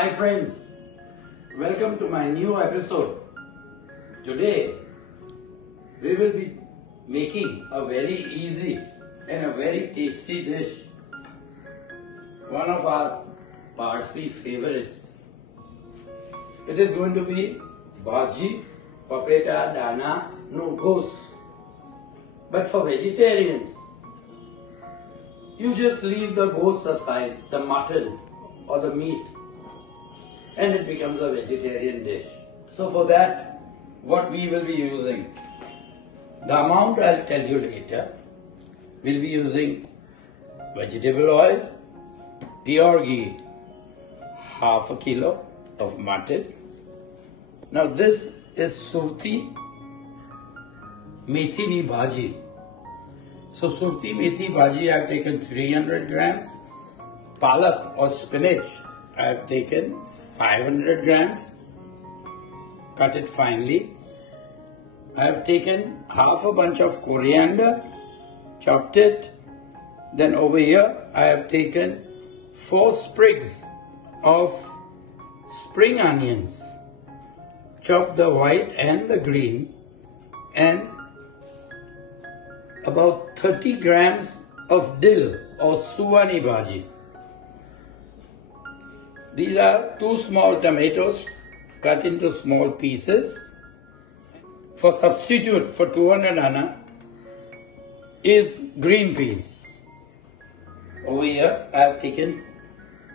Hi friends, welcome to my new episode. Today we will be making a very easy and a very tasty dish. One of our Parsi favorites. It is going to be Bhaji, Papeta, Dana, no Gosht. But for vegetarians, you just leave the ghost aside, the mutton or the meat, and it becomes a vegetarian dish. So for that, what we will be using, the amount I'll tell you later. We'll be using vegetable oil, pure ghee, half a kilo of mutton. Now this is Surti Methi Bhaji. So Surti Methi Bhaji I have taken 300 grams. Palak or spinach I have taken 500 grams. Cut it finely. I have taken half a bunch of coriander, chopped it. Then over here I have taken 4 sprigs of spring onions. Chop the white and the green, and about 30 grams of dill or Chawli Bhaji. These are 2 small tomatoes cut into small pieces. For substitute for 200 Anna is green peas. Over here I have taken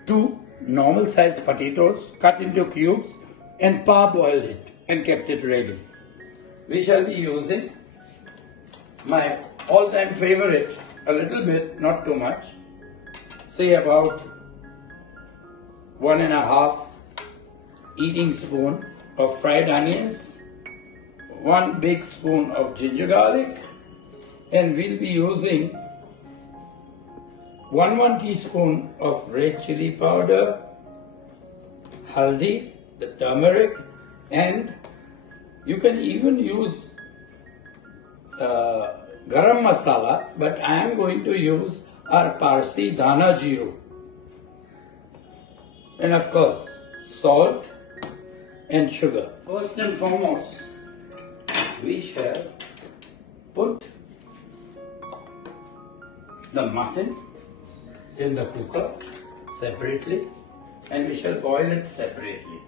2 normal sized potatoes cut into cubes and parboiled it and kept it ready. We shall be using my all-time favorite, a little bit, not too much, say about 1.5 eating spoon of fried onions, 1 big spoon of ginger garlic, and we'll be using 1 teaspoon of red chili powder, haldi, the turmeric, and you can even use garam masala, but I am going to use our Parsi Dhanajiroo. And of course, salt and sugar. First and foremost, we shall put the mutton in the cooker separately, and we shall boil it separately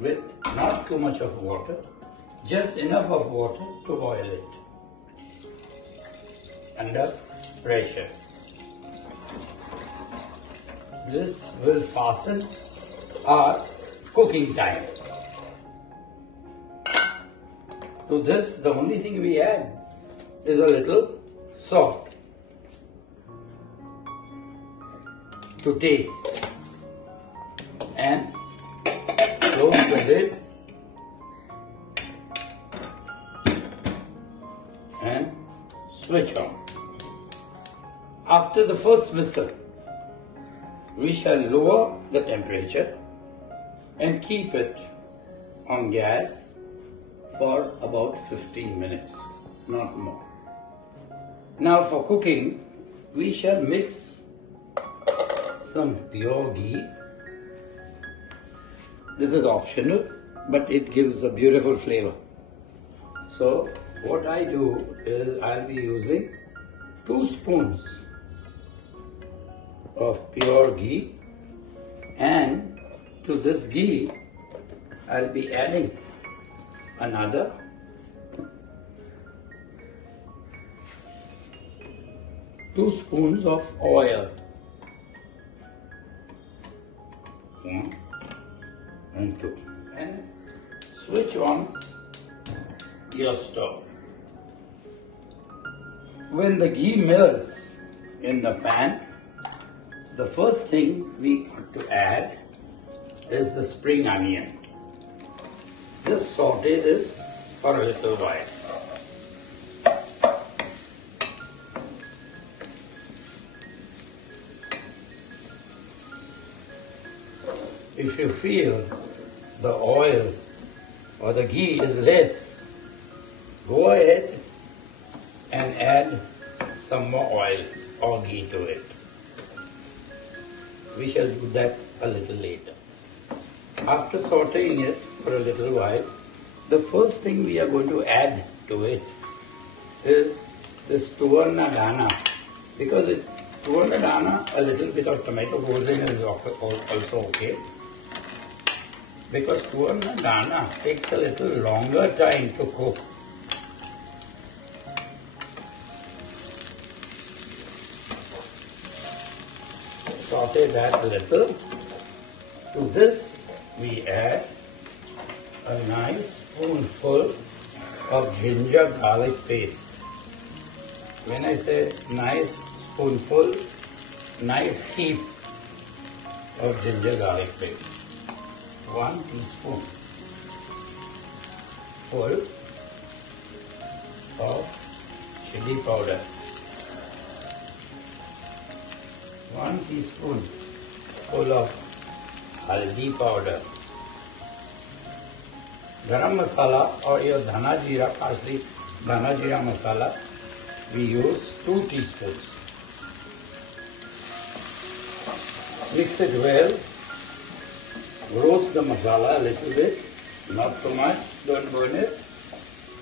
with not too much of water, just enough of water to boil it under pressure. This will fasten our cooking time. To this, the only thing we add is a little salt to taste, and close the lid and switch on. After the first whistle, we shall lower the temperature and keep it on gas for about 15 minutes, not more. Now for cooking, we shall mix some pure ghee. This is optional, but it gives a beautiful flavor. So what I do is I'll be using 2 spoons of pure ghee, and to this ghee I'll be adding another 2 spoons of oil. 1 and 2, and switch on your stove. When the ghee melts in the pan, the first thing we got to add is the spring onion. Just saute this for a little while. If you feel the oil or the ghee is less, go ahead and add some more oil or ghee to it. we shall do that a little later. After sauteing it for a little while, the first thing we are going to add to it is this Toor dana. Because Toor dana, a little bit of tomato goes in is also okay. Because Toor dana takes a little longer time to cook. Saute that a little. To this we add a nice spoonful of ginger garlic paste. When I say nice spoonful, nice heap of ginger garlic paste. 1 teaspoon full of chili powder. 1 teaspoon full of haldi powder. Garam masala or your Dhanajiroo, Parsi Dhanajiroo masala, we use 2 teaspoons. Mix it well. Roast the masala a little bit, not too much, don't burn it.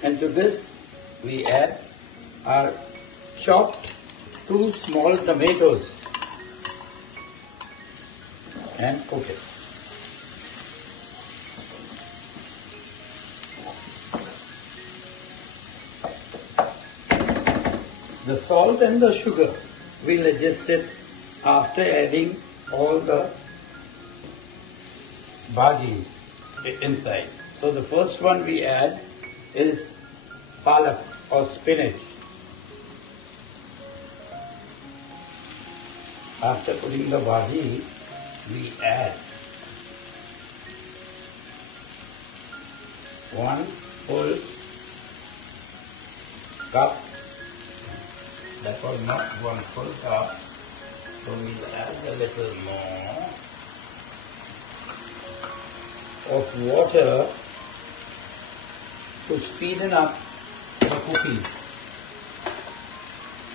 And to this we add our chopped 2 small tomatoes and cook it. The salt and the sugar, we'll adjust it after adding all the bhajis inside. So the first one we add is palak or spinach. After putting the bhaji, we add 1 full cup. That was not 1 full cup, so we'll add a little more of water to speeden up the cooking.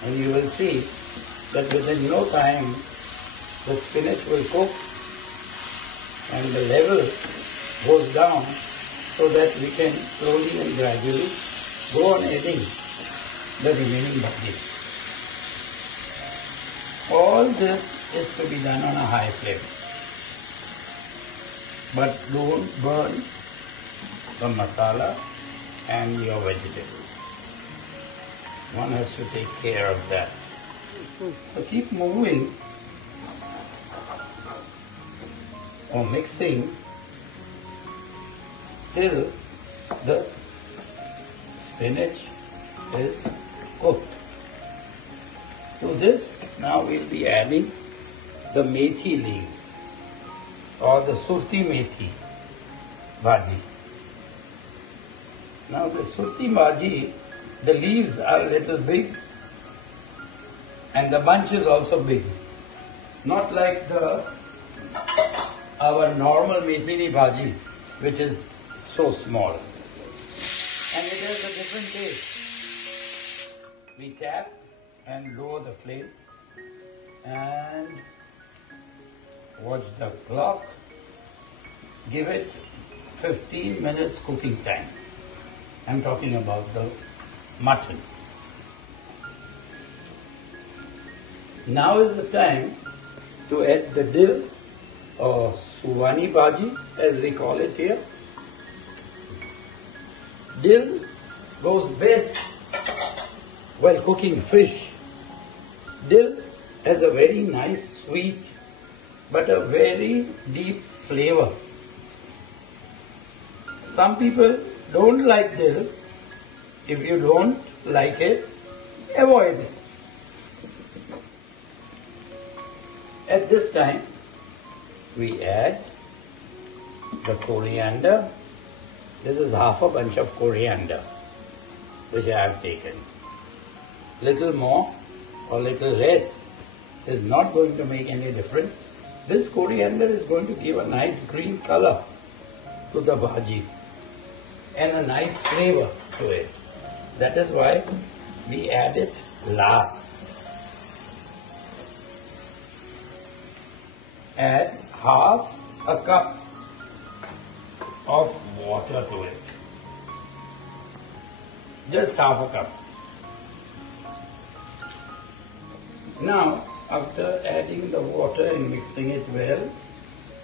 And you will see that within no time the spinach will cook and the level goes down so that we can slowly and gradually go on adding the remaining bhajis. All this is to be done on a high flame. But don't burn the masala and your vegetables. One has to take care of that. So keep moving or mixing till the spinach is cooked. To this, now we'll be adding the methi leaves or the Surti Methi Bhaji. Now the Surti Bhaji, the leaves are a little big and the bunch is also big. Not like our normal methi bhaji, which is so small. And it has a different taste. We tap and lower the flame and watch the clock. Give it 15 minutes cooking time. I'm talking about the mutton. Now is the time to add the dill or Chawli Bhaji as we call it here. Dill goes best while cooking fish. Dill has a very nice sweet but a very deep flavor. Some people don't like dill. If you don't like it, avoid it. At this time, we add the coriander. This is half a bunch of coriander which I have taken. Little more or little less is not going to make any difference. This coriander is going to give a nice green color to the bhaji and a nice flavor to it. That is why we add it last. add half a cup of water to it. Just half a cup. Now, after adding the water and mixing it well,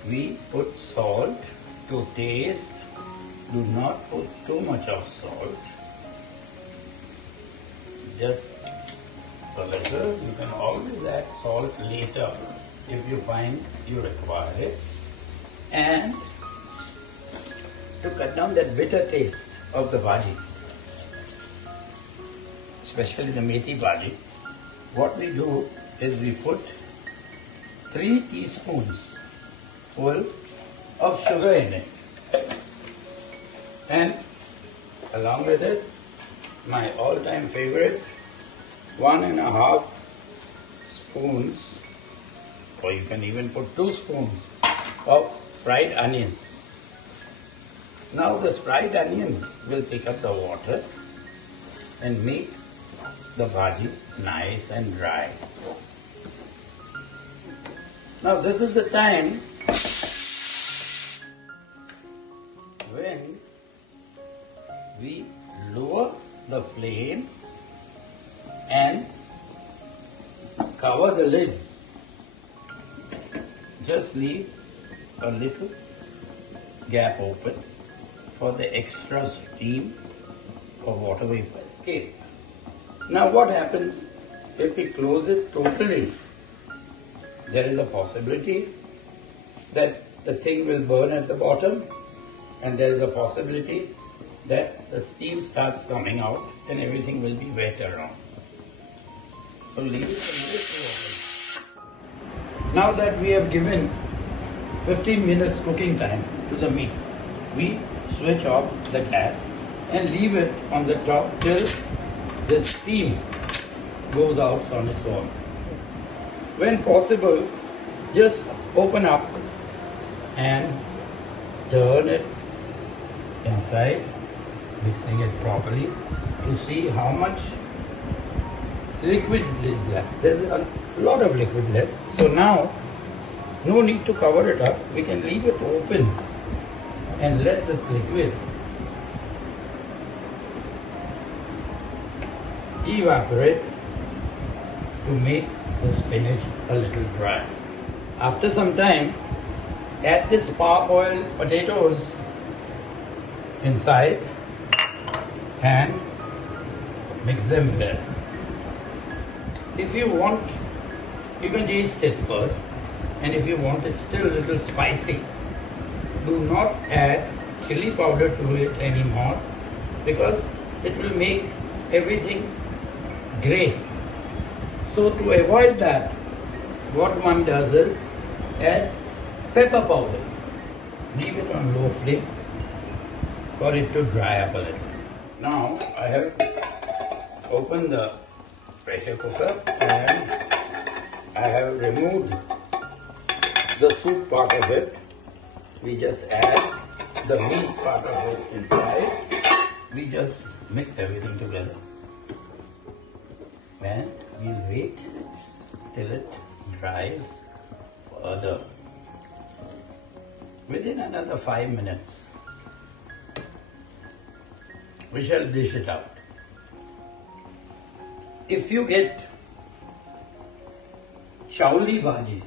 we put salt to taste. Do not put too much of salt. Just a little. You can always add salt later if you find you require it. And to cut down that bitter taste of the bhaji, especially the methi bhaji, what we do is we put 3 teaspoons full of sugar in it. And along with it, my all-time favorite, 1.5 spoons, or you can even put 2 spoons of fried onions. Now the fried onions will take up the water and make the bhaji nice and dry. Now this is the time when we lower the flame and cover the lid. Just leave a little gap open for the extra steam or water vapor escape. Now what happens if we close it totally? There is a possibility that the thing will burn at the bottom, and there is a possibility that the steam starts coming out and everything will be wet around. So leave it a little open. Now that we have given 15 minutes cooking time to the meat, we switch off the gas and leave it on the top till the steam goes out on its own. When possible, just open up and turn it inside, mixing it properly to see how much liquid is left. There's a lot of liquid left. So now, no need to cover it up. We can leave it open and let this liquid evaporate to make the spinach a little dry. After some time, add this parboiled potatoes inside and mix them well. If you want, you can taste it first, and if you want it still a little spicy, do not add chili powder to it anymore, because it will make everything grey. So to avoid that, what one does is add pepper powder. Leave it on low flame for it to dry up a little. Now I have opened the pressure cooker and I have removed the soup part of it. We just add the meat part of it inside. We just mix everything together and we'll wait till it dries further. Within another 5 minutes, we shall dish it out. If you get Chawli Bhaji,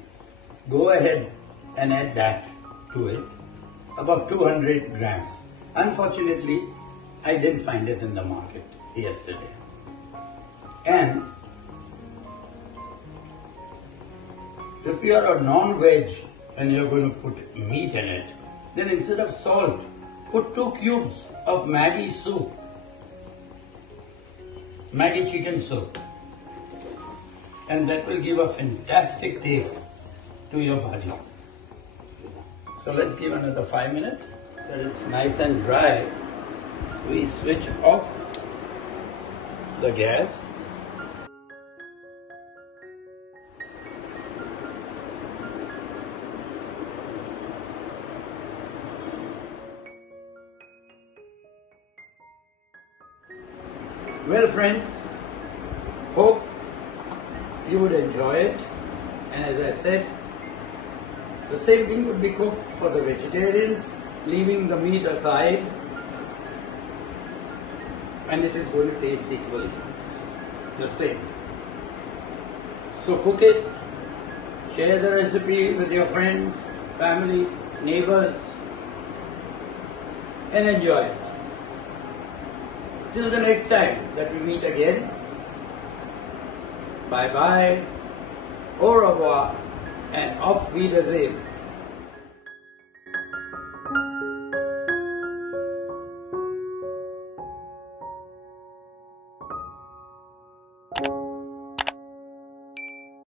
go ahead and add that to it, about 200 grams. Unfortunately, I didn't find it in the market yesterday. And if you are a non-veg and you're going to put meat in it, then instead of salt, put 2 cubes of Maggi soup, Maggi chicken soup, and that will give a fantastic taste to your bhaji. So let's give another 5 minutes till it's nice and dry. We switch off the gas. Well friends, hope you would enjoy it, and as I said, The same thing would be cooked for the vegetarians, leaving the meat aside, and it is going to taste equally the same. So cook it, share the recipe with your friends, family, neighbors, and enjoy it. Till the next time that we meet again, bye bye, au revoir, and auf Wiedersehen.